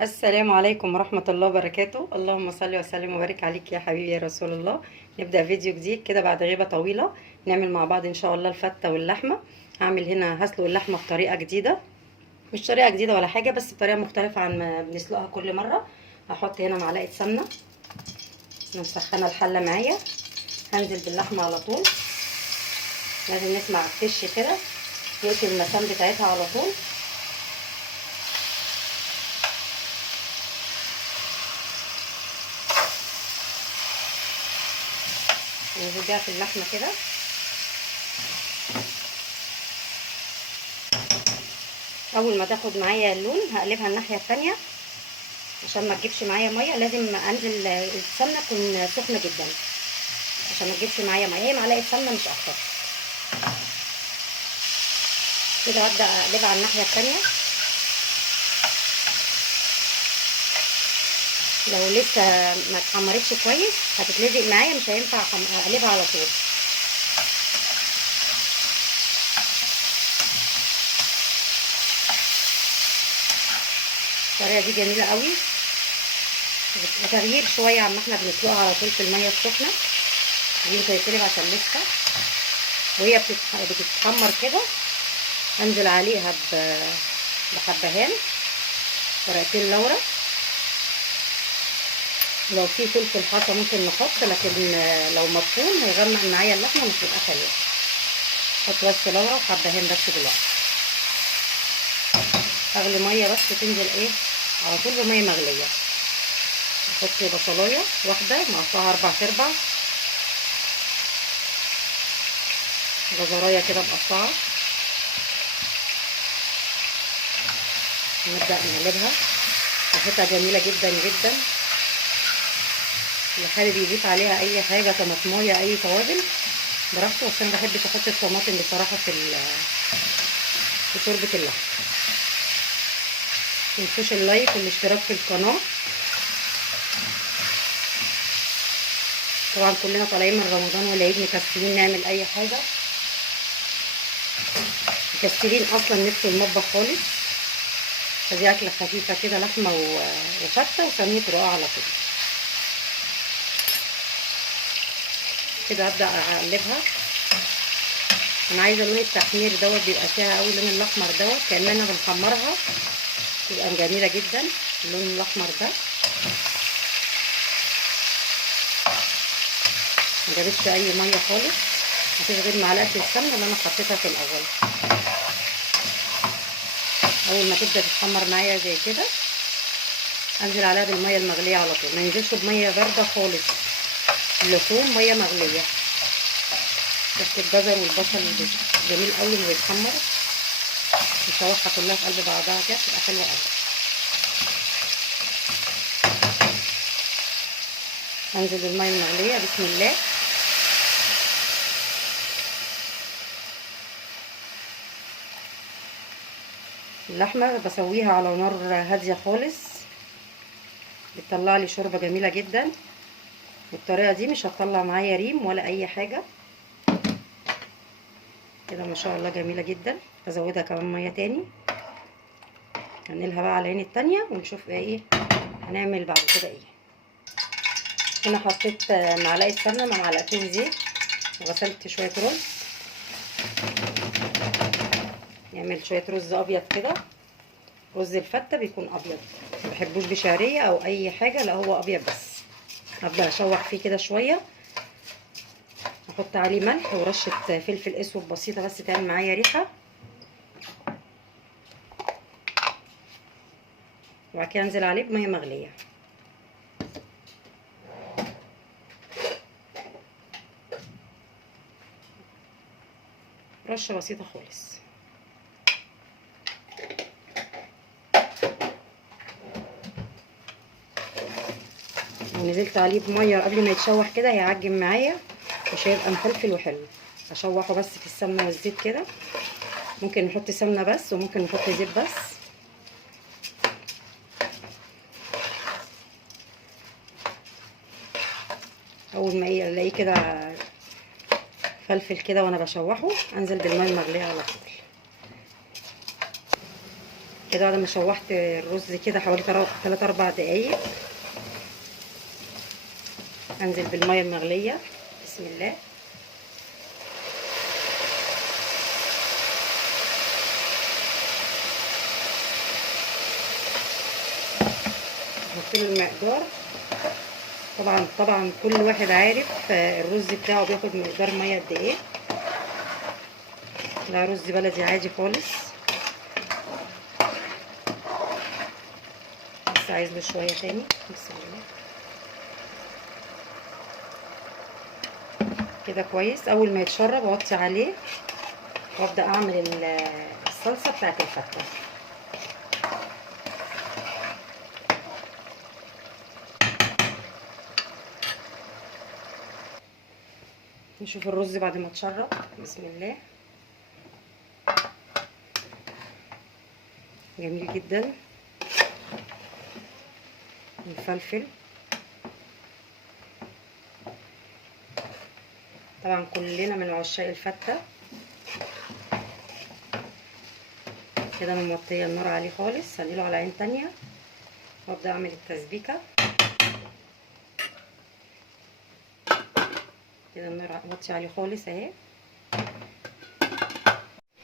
السلام عليكم ورحمة الله وبركاته. اللهم صل وسلم وبارك عليك يا حبيبي يا رسول الله. نبدأ فيديو جديد كده بعد غيبة طويلة، نعمل مع بعض ان شاء الله الفتة واللحمة. هعمل هنا هسلق اللحمة بطريقة جديدة، مش طريقة جديدة ولا حاجة، بس بطريقة مختلفة عن ما بنسلقها كل مرة. هحط هنا معلقة سمنة، أنا مسخنة الحلة معايا. هنزل باللحمة على طول، لازم نسمع الفش كده يقتل المسام بتاعتها على طول. ننزل بيها في اللحمة كده. اول ما تاخد معايا اللون هقلبها الناحيه التانية عشان ما تجيبش معايا ميه. لازم انزل السمنه تكون سخنه جدا عشان ما تجيبش معايا ميه، هي معلقه سمنه مش اكتر. كده هبدا اقلبها على الناحيه التانية. لو لسه ما اتحمرتش كويس هتتلزق معايا، مش هينفع اقلبها على طول. الطريقه دي جميله قوي، وتغيير شويه عما احنا بنسلقها على طول في الميه السخنه. دي مش هيتقلب عشان لسه وهي بتتحمر كده. انزل عليها بحبهان، ورقتين لورا. لو في فلفل حصى ممكن نحط، لكن لو مطحون هيغمق معايا اللحمه مش هتبقى حلوه. احط بس لورا وحبهان بس دلوقتي. اغلي ميه بس تنزل على طول بميه مغليه. احط بصلايه واحده مقطعها 4/4، جزرايه كده مقطعه. نبدا نقلبها. ريحتها جميله جدا جدا. اللي حابب يضيف عليها اي حاجه، طماطمايه، اي توابل براحته، بس انا مبحبش احط الطماطم بصراحه في شوربه اللحم. متنسوش اللايك والاشتراك في القناه. طبعا كلنا طالعين من رمضان والعيد مكسلين نعمل اي حاجه، مكسلين اصلا ندخل المطبخ خالص. فدي اكله خفيفه كده، لحمه وفته وصينيه رقاق على طول. كده ابدا اقلبها. انا عايزه لون التحمير دوت بيبقى فيها قوي، لون الاحمر دوت كاننا بنحمرها، تبقى جميله جدا اللون الاحمر ده. ما جابتش اي ميه خالص، مفيش غير معلقه السمنه اللي انا حطيتها في الاول. اول ما تبدا تتحمر معايا زي كده انزل عليها بالميه المغليه على طول. ما ينزلش بميه بارده خالص، اللحوم ميه مغليه. بس الجزر والبصل جميل قوي انه يتحمر، نشوحها كلها في قلب بعضها كده تبقى حلوه قوي. انزل بالميه المغليه بسم الله. اللحمه بسويها على نار هاديه خالص، بتطلع لي شوربه جميله جدا. بالطريقه دي مش هتطلع معايا ريم ولا اي حاجه. كده ما شاء الله جميله جدا. ازودها كمان ميه تاني، هنقلها بقى على العين التانية ونشوف ايه هنعمل بعد كده ايه. هنا حطيت معلقه سمنه مع معلقتين زيت، وغسلت شويه رز. نعمل شويه رز ابيض كده. رز الفته بيكون ابيض، ما بحبوش بشعريه او اي حاجه، لا هو ابيض بس. هبدا اشوح فيه كده شويه، احط عليه ملح ورشه فلفل اسود بسيطه بس تعمل معايا ريحه. وبعد كده انزل عليه بميه مغليه. رشه بسيطه خالص. ونزلت عليه بميه قبل ما يتشوح كده هيعجن معايا، مش هيبقى مفلفل وحلو. اشوحه بس في السمنه والزيت كده. ممكن نحط سمنه بس وممكن نحط زيت بس. اول ما الاقيه كده فلفل كده وانا بشوحه انزل بالميه المغليه على طول. كده بعد ما شوحت الرز كده حوالي 3 4 دقايق، انزل بالميه المغليه. بسم الله. نحط له المقدار. طبعا كل واحد عارف الرز بتاعه بياخد مقدار ميه قد ايه. ده رز بلدي عادي خالص، بس عايز له شويه تاني. بسم الله. كده كويس. اول ما يتشرب اوطي عليه وابدا اعمل الصلصه بتاعت الفته. نشوف الرز بعد ما اتشرب. بسم الله. جميل جدا. الفلفل طبعا كلنا من عشاق الفته. كده انا موطيه النار عليه خالص، هنقله على عين تانية وابدا اعمل التسبيكه. كده النار موطيه عليه خالص اهي.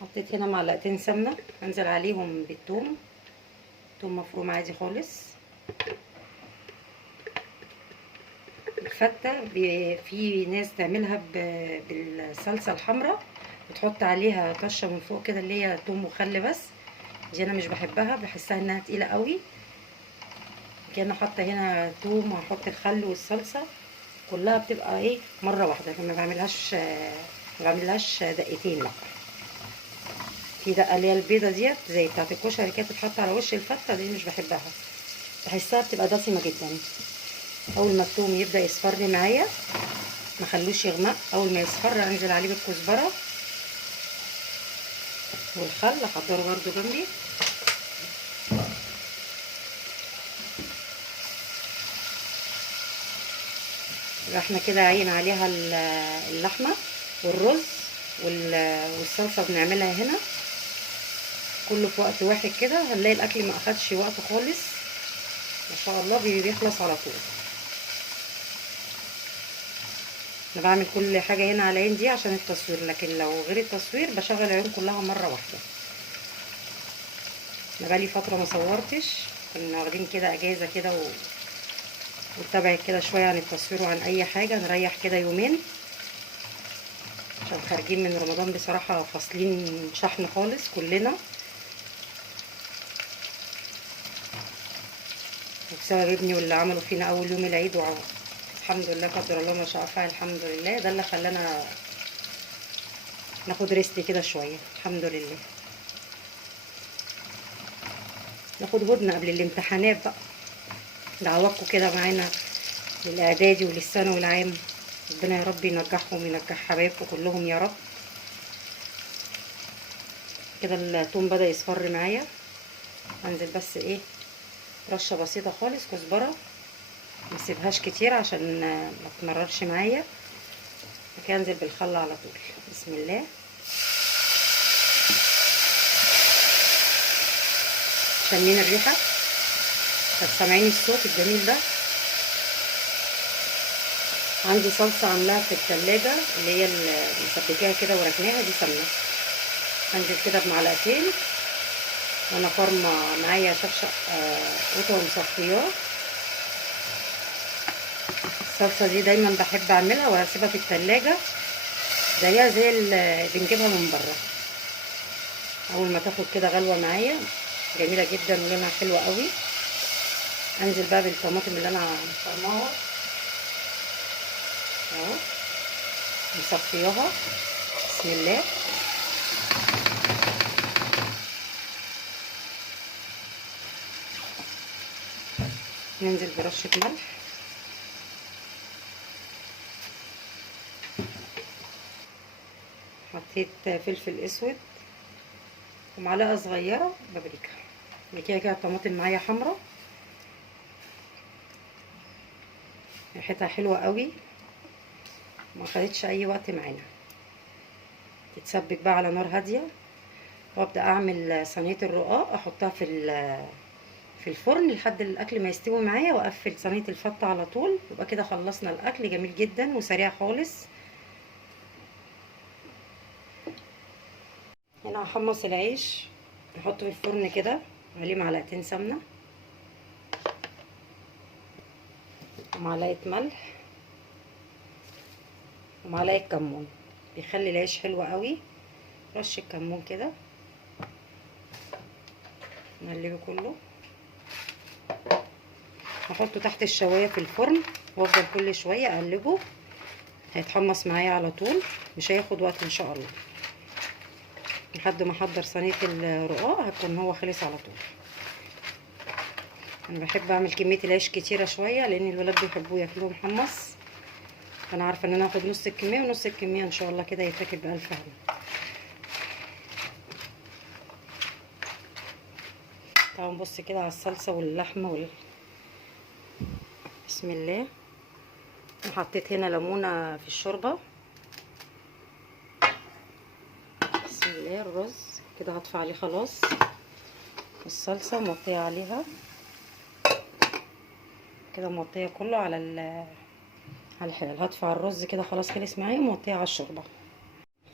حطيت هنا معلقتين سمنه، انزل عليهم بالثوم. ثوم مفروم عادي خالص. الفته في ناس تعملها بالصلصه الحمراء، بتحط عليها طشه من فوق كده اللي هي ثوم وخل بس. دي انا مش بحبها، بحسها انها تقيله قوي. كأني حاطه هنا ثوم وهحط الخل والصلصه كلها بتبقى ايه مره واحده، ما بعملهاش دقيقتين. لا، في دقه اللي هي البيضه ديت زي بتاعه الكشري كده بتتحط على وش الفته، دي مش بحبها، بحسها بتبقى دسمه جدا. اول ما الثوم يبدا يصفر معايا ما خلوش يغمق، اول ما يصفر انزل عليه بالكزبره والخل، احضره برده جنبي. يبقى احنا كده عين عليها اللحمه والرز والصلصه بنعملها هنا كله في وقت واحد كده. هنلاقي الاكل ما اخدش وقت خالص، ما شاء الله بيخلص على طول. انا بعمل كل حاجه هنا على العين دي عشان التصوير، لكن لو غير التصوير بشغل العين كلها مره واحده. انا بقالي فتره ما صورتش، كنا واخدين كده اجازه كده واتبعت كده شويه عن التصوير وعن اي حاجه، نريح كده يومين عشان خارجين من رمضان بصراحه فاصلين شحن خالص كلنا، وبسبب ابني واللي عمله فينا اول يوم العيد. الحمد لله، قدر الله ما شاء فعل. الحمد لله، ده اللي خلانا ناخد ريست كده شويه. الحمد لله، ناخد هدنه قبل الامتحانات بقى. دعواكم كده معانا للاعدادي وللثانوي العام، ربنا يا رب ينجحهم وينجح حبايبكم كلهم يا رب. كده الثوم بدا يصفر معايا، انزل بس ايه رشه بسيطه خالص كزبره، ما اسيبهاش كتير عشان ما تمررش معايا. كده انزل بالخل على طول. بسم الله. شامين الريحه؟ طب سامعين الصوت الجميل ده؟ عندي صلصه عاملاها في التلاجة اللي هي مسبكاها كده وركناها، دي سمنه. هنزل كده بمعلقتين وانا فارمه معايا شفشق قوطه ومصفياه. الصلصه دي دايما بحب اعملها واسيبها في التلاجة زيها زي اللي بنجيبها من بره. اول ما تاخد كده غلوه معايا جميله جدا ولونها حلو قوي، انزل بقى بالطماطم اللي انا فرماها اهو مصفياها. بسم الله. ننزل برشه ملح، حطيت فلفل اسود ومعلقه صغيره بابريكا. كده الطماطم معايا حمرا، ريحتها حلوه قوي، ما خدتش اي وقت معانا. تتسبك بقى على نار هاديه وابدا اعمل صينيه الرقاق، احطها في الفرن لحد الاكل ما يستوي معايا، واقفل صينيه الفته على طول. يبقى كده خلصنا الاكل، جميل جدا وسريع خالص. هنا هحمص العيش، احطه في الفرن كده، عليه معلقتين سمنه ومعلقه ملح ومعلقه كمون، بيخلي العيش حلو قوي. رشه كمون كده، نقلبه كله. هحطه تحت الشوايه في الفرن، وافضل كل شويه اقلبه، هيتحمص معايا على طول، مش هياخد وقت ان شاء الله. لحد ما احضر صينيه الرقاق هيكون هو خلص على طول. انا بحب اعمل كميه العيش كتيره شويه، لان الولاد بيحبوا ياكلوه محمص. فانا عارفه ان انا هاخد نص الكميه ونص الكميه ان شاء الله، كده يتاكل بالف هنا. تعالوا نبص كده على الصلصه واللحمه بسم الله. حطيت هنا ليمونه في الشوربه. بسم الله. الرز كده هطفي عليه خلاص، الصلصه موطيه عليها كده، موطيه كله على الحلال. هطفي على الرز كده خلاص، خلص معايا، موطيه على الشوربه.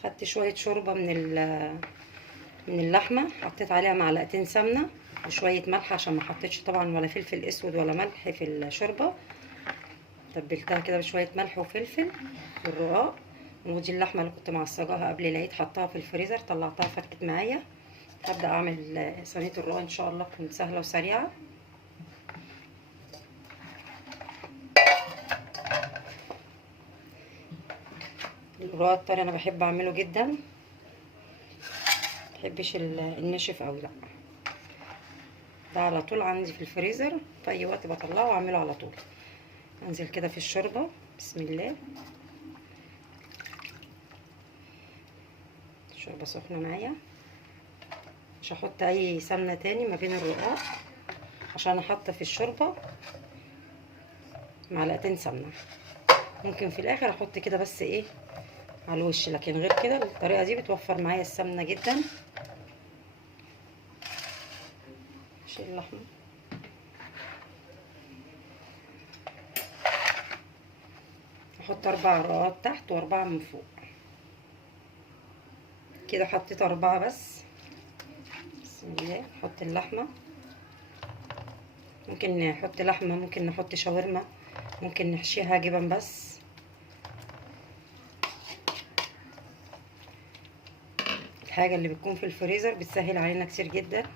خدت شويه شوربه من اللحمه، حطيت عليها معلقتين سمنه وشويه ملح، عشان ما حطيتش طبعا ولا فلفل اسود ولا ملح في الشوربه. تبلتها كده بشويه ملح وفلفل والرقاق. ودي اللحمه اللي كنت معصجاها قبل العيد، حطها في الفريزر، طلعتها فكت معايا. هبدا اعمل صينيه الرقاق ان شاء الله، تكون سهله وسريعه. الرقاق الطري انا بحب اعمله جدا، مبحبش الناشف قوي، لا. ده على طول عندي في الفريزر، في اي وقت بطلعه واعمله على طول. انزل كده في الشوربه بسم الله. الشوربه سخنه معايا، مش هحط اي سمنه تاني ما بين الرقاق، عشان احط في الشوربه معلقتين سمنه. ممكن في الاخر احط كده بس ايه على الوش، لكن غير كده الطريقه دي بتوفر معايا السمنه جدا. شيل اللحمه احط 4 رقات تحت و4 من فوق كده. حطيت 4 بس. بسم الله. نحط اللحمه، ممكن نحط لحمه، ممكن نحط شاورما، ممكن نحشيها جبن بس. الحاجه اللي بتكون في الفريزر بتسهل علينا كتير جدا.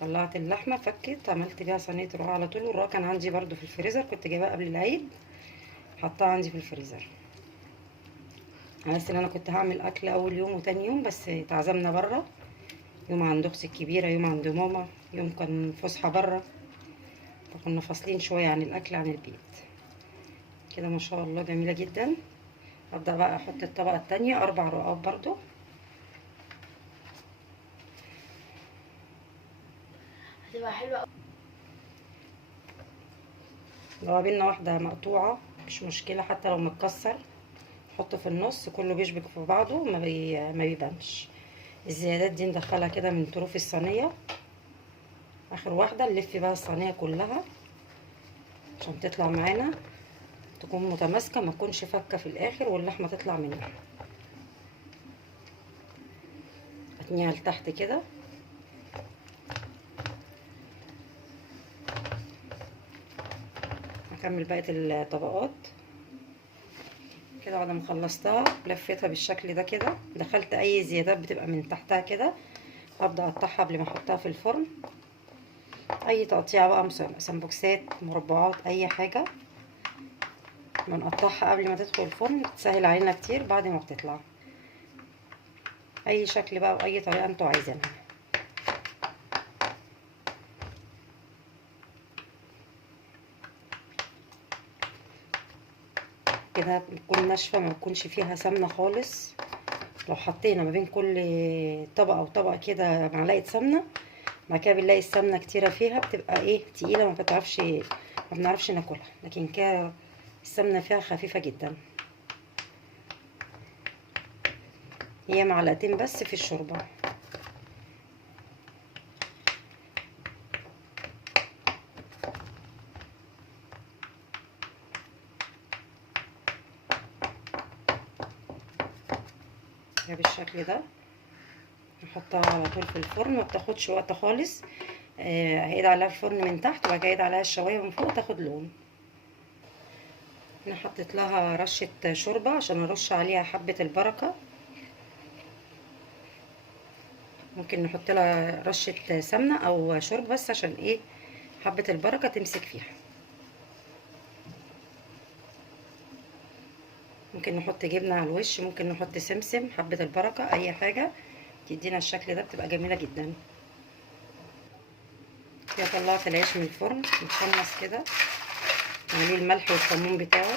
طلعت اللحمه فكت، عملت بيها صينيه رقاق على طول. والرقاق كان عندي برضو في الفريزر، كنت جايباه قبل العيد، حطها عندي في الفريزر. عرفت ان انا كنت هعمل اكل اول يوم وتاني يوم، بس اتعزمنا بره، يوم عند اختي الكبيره، يوم عند ماما، يوم كان فسحه بره، فكنا فاصلين شويه عن الاكل عن البيت. كده ما شاء الله جميله جدا. ابدا بقى احط الطبقه التانية، 4 رقاق برضو. هتبقى حلوة. لو بينا واحده مقطوعه مش مشكله، حتى لو متكسر نحطه في النص، كله بيشبك في بعضه، ما بيبانش. الزيادات دي ندخلها كده من طروف الصينيه. اخر واحده نلف بقى الصينيه كلها عشان تطلع معانا، تكون متماسكه، ما تكونش فكه في الاخر واللحمه تطلع منها. اتنيها لتحت كده. هكمل بقيه الطبقات كده. بعد ما خلصتها لفيتها بالشكل ده كده، دخلت اي زيادات بتبقى من تحتها كده، ابدا اقطعها قبل ما احطها في الفرن. اي تقطيعه بقى، سمبوكسات، مربعات، اي حاجه بنقطعها قبل ما تدخل الفرن، تسهل علينا كتير بعد ما بتطلع. اي شكل بقى واي طريقه انتوا عايزينها. كده بتكون ناشفه، ما بتكونش فيها سمنه خالص. لو حطينا ما بين كل طبقه وطبقه كده معلقه سمنه، بعد كده بنلاقي السمنه كتيره فيها، بتبقى ايه تقيله، ما بنعرفش ناكلها. لكن كده السمنه فيها خفيفه جدا. هي معلقتين بس في الشوربه. بالشكل ده نحطها على طول في الفرن، ما بتاخدش وقت خالص. هيقعد عليها الفرن من تحت وبعد كده هيقعد عليها الشوايه من فوق تاخد لون. انا حطيت لها رشه شوربه عشان ارش عليها حبه البركه. ممكن نحط لها رشه سمنه او شوربه بس عشان ايه، حبه البركه تمسك فيها. ممكن نحط جبنه على الوش، ممكن نحط سمسم، حبه البركه، اي حاجه تدينا الشكل ده بتبقى جميله جدا. كده طلعت العيش من الفرن متحمص كده، عليه الملح والكمون بتاعه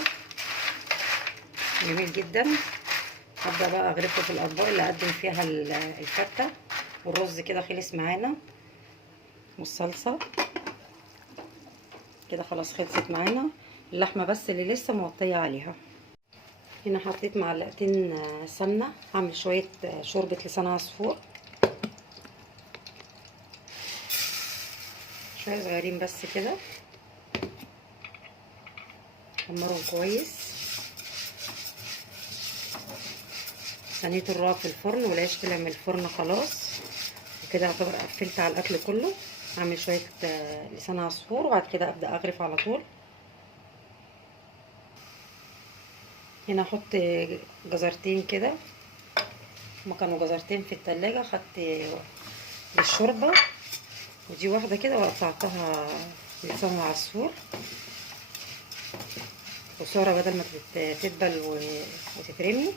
جميل جدا. هبدا بقى اغرفه في الاطباق اللي اقدم فيها الفته. والرز كده خلص معانا، والصلصه كده خلاص خلصت معانا. اللحمه بس اللي لسه مغطيه عليها. هنا حطيت معلقتين سمنه، هعمل شويه شوربه لسان عصفور، شويه صغيرين بس كده، حمرهم كويس. صينيه الرقاق في الفرن والعيش طلع من الفرن خلاص، وكده اعتبر قفلت على الاكل كله. هعمل شويه لسان عصفور وبعد كده ابدا اغرف على طول. هنا احط جزرتين كده، هما كانوا جزرتين في التلاجة، خدت بالشوربه ودي واحده كده وقطعتها لسان عصفور وساره بدل ما تدبل وتترمي.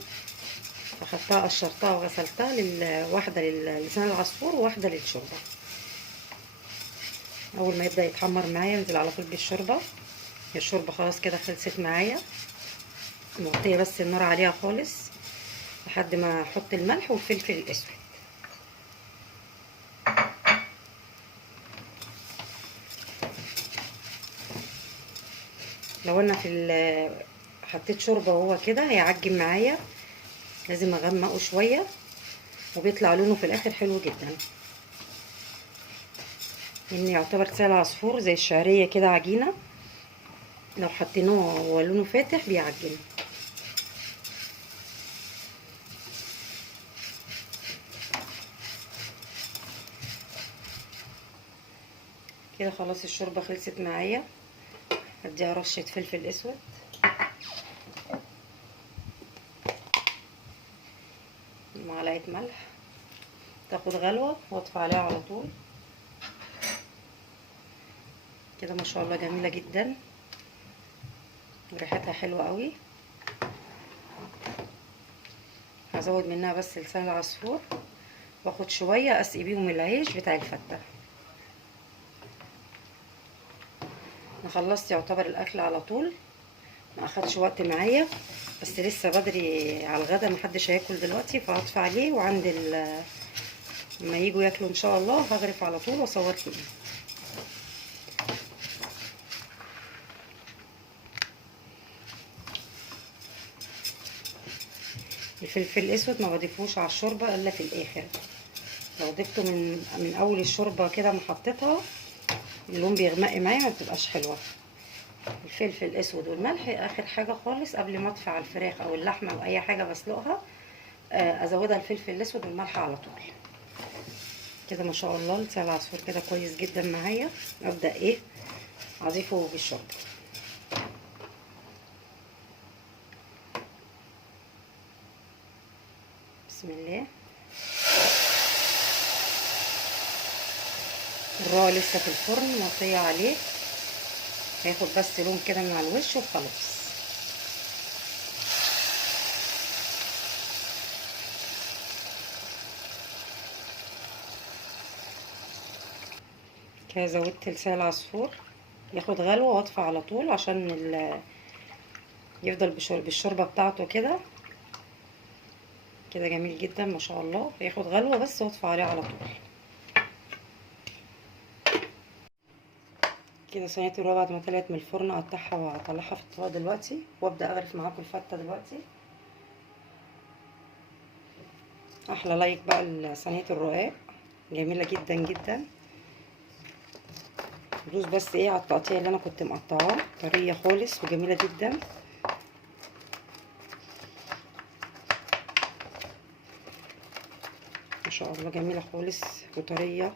فخدتها قشرتها وغسلتها، واحده للسان العصفور وواحده للشوربه. اول ما يبدا يتحمر معايا انزل على طول بالشوربه. الشوربه خلاص كده خلصت معايا، مغطيه بس النار عليها خالص لحد ما احط الملح والفلفل الاسود. لو انا حطيت شوربه وهو كده هيعجن معايا، لازم اغمقه شويه وبيطلع لونه في الاخر حلو جدا. لان يعتبر لسان العصفور زي الشعريه كده عجينه، لو حطيناه ولونه فاتح بيعجن. كده خلاص الشوربه خلصت معايا، هديها رشه فلفل اسود، معلقه ملح، تاخد غلوه واطفي عليها على طول. كده ما شاء الله جميله جدا، ريحتها حلوه قوي. هزود منها بس لسان العصفور واخد شويه اسقي بيهم العيش بتاع الفته. انا خلصت يعتبر الاكل على طول، ما اخدش وقت معايا، بس لسه بدري على الغدا، محدش هياكل دلوقتي، فهطفي عليه وعند لما يجوا ياكلوا ان شاء الله هغرف على طول واصور فيه. الفلفل الاسود ما بضيفوش على الشوربه الا في الاخر، لو ضفته من اول الشوربه كده ما حطيتها اللون بيغمق معايا ما بتبقاش حلوه. الفلفل الاسود والملح اخر حاجه خالص قبل ما اطفي على الفراخ او اللحمه او اي حاجه بسلقها، ازودها الفلفل الاسود والملح على طول. كده ما شاء الله لسان العصفور كده كويس جدا معايا، ابدا ايه اضيفه بالشوربه. بسم الله. الرق لسه في الفرن مغطيه عليه، هياخد بس لون كده من على الوش وخلاص. كده زودت لسان العصفور ياخد غلوه واطفي على طول عشان يفضل بالشوربه بتاعته كده. كده جميل جدا ما شاء الله، ياخد غلوه بس واطفي عليه على طول. كده صينيه الرق بعد ما طلعت من الفرن اقطعها واطلعها في الطبق دلوقتي وابدا اغرف معاكم الفته دلوقتي. احلى لايك بقى لصينيه الرقاق، جميله جدا جدا. دوس بس ايه على التقطيع اللي انا كنت مقطعاه، طريه خالص وجميله جدا. ما شاء الله جميله خالص وطريه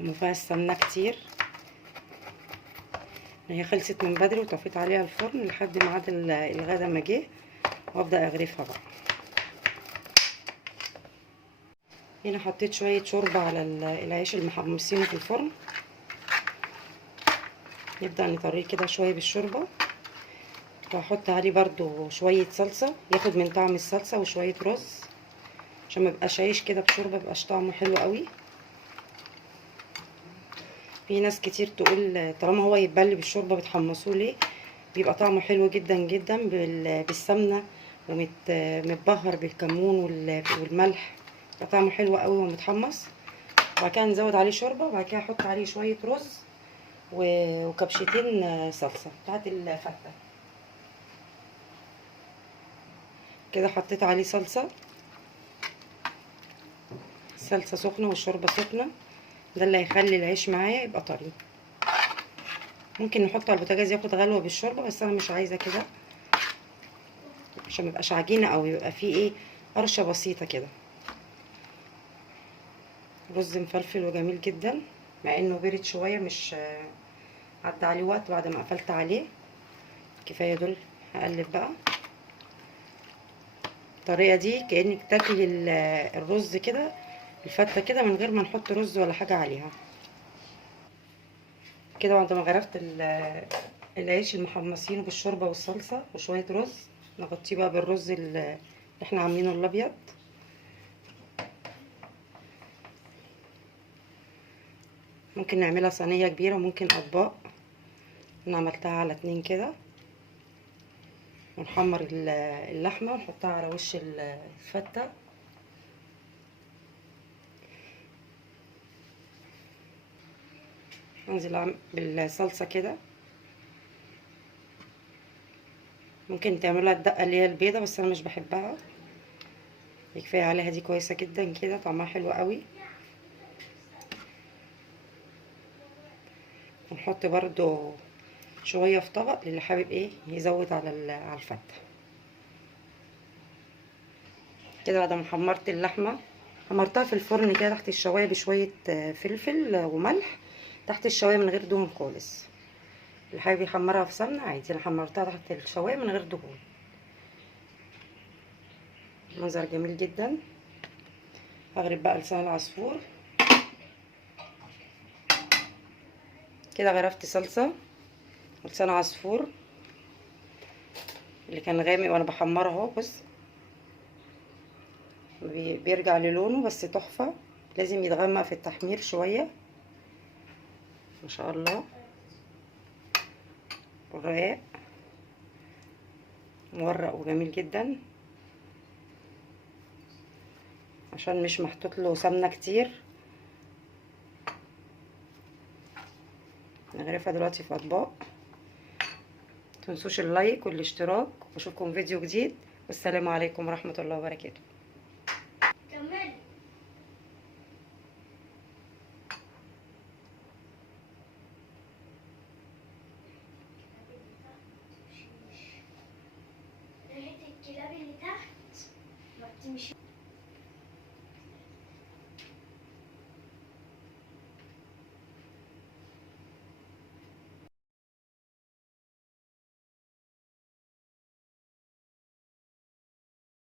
ومفيهاش سمنه كتير. هي خلصت من بدري وطفيت عليها الفرن لحد ميعاد الغدا ما جه، وابدا اغرفها بقى. هنا حطيت شويه شوربه على العيش المحمصينه في الفرن. نبدا نطريه كده شويه بالشوربه، وهحط عليه برضو شويه صلصه ياخد من طعم الصلصه، وشويه رز عشان ما يبقاش عيش كده بشوربه، ميبقاش طعمه حلو قوي. في ناس كتير تقول طالما هو يتبل بالشوربه بتحمصوه ليه؟ بيبقى طعمه حلو جدا جدا بالسمنه، ومتبهر بالكمون والملح، بيبقى طعمه حلو قوي ومتحمص. وبعد كده نزود عليه شوربه، وبعد كده احط عليه شويه رز وكبشتين صلصه بتاعت الفته. كده حطيت عليه صلصه سخنه والشوربه سخنه، ده اللي هيخلي العيش معايا يبقى طري. ممكن نحطه على البوتاجاز ياخد غلوه بالشوربه، بس انا مش عايزه كده عشان ميبقاش عجينه قوي، يبقى فيه ايه قرشه بسيطه كده. رز مفلفل وجميل جدا، مع انه برد شويه، مش عدى عليه وقت بعد ما قفلت عليه. كفايه دول. هقلب بقى الطريقه دي كانك تاكلي الرز كده، الفته كده، من غير ما نحط رز ولا حاجه عليها. كده بعد ما غرفت العيش المحمصينه بالشوربه والصلصه وشويه رز، نغطيه بقى بالرز اللي احنا عاملينه الابيض. ممكن نعملها صينيه كبيره، ممكن اطباق. انا عملتها على 2 كده، ونحمر اللحمه ونحطها على وش الفته. انزل بالصلصه كده. ممكن تعملوها الدقه اللي هي البيضه، بس انا مش بحبها. كفايه عليها دي كويسه جدا كده، طعمها حلو قوي. ونحط برضو شويه في طبق للي حابب ايه يزود على الفته. كده بعد ما حمرت اللحمه، حمرتها في الفرن كده تحت الشوايه بشويه فلفل وملح، تحت الشوايه من غير دهون خالص. اللي حابب يحمرها في سمنه عادي، انا حمرتها تحت الشوايه من غير دهون. منظر جميل جدا. هغرف بقى لسان العصفور. كده غرفت صلصه ولسان عصفور اللي كان غامق وانا بحمره اهو. بص بيرجع للونه، بس تحفه. لازم يتغمق في التحمير شويه. ما شاء الله. الرقاق مورق وجميل جدا، عشان مش محطوط له سمنه كتير. نغرفها دلوقتي في اطباق. متنسوش اللايك والاشتراك، واشوفكم فيديو جديد، والسلام عليكم ورحمه الله وبركاته. كملي. ريحة الكلاب اللي تحت ما بتمشي.